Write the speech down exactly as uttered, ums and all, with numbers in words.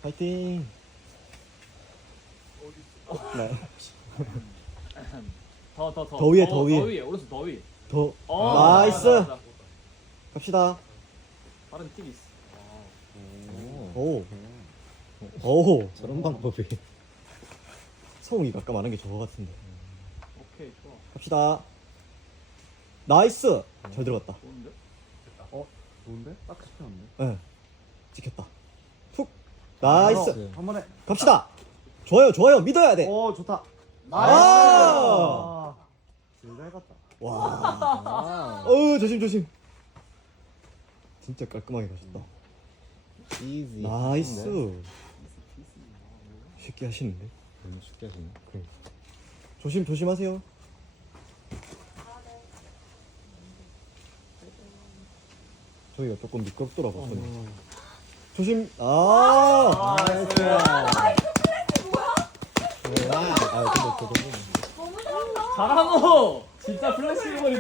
파이팅. 네. 더 더 더 더 위에, 더 위에. 더 위에 오른쪽 더 위. 더. 어, 나이스. 맞아, 맞아. 갑시다. 다른 팁이 있어. 오. 오. 저런 방법이. 성웅이가 아까 말한 게 저거 같은데. 오케이 좋아. 갑시다. 나이스. 잘 들어갔다. 좋은데? 어, 좋은데? 딱 시켰는데. 네. 찍혔다. 툭. 나이스. 어, 한 번에. 갑시다. 좋아요, 좋아요. 믿어야 돼. 오, 좋다. 아! 제일 잘 갔다. 와. 어우, 조심, 조심. 진짜 깔끔하게 가셨다. 이지. 나이스. 쉽게 하시는데. 너무 쉽게 하시네. 그래. 조심, 조심하세요. 저희가 조금 미끄럽더라고. 손이. 조심. 아. 나이스. 아, 근데 저도 잘하노. 진짜 플래시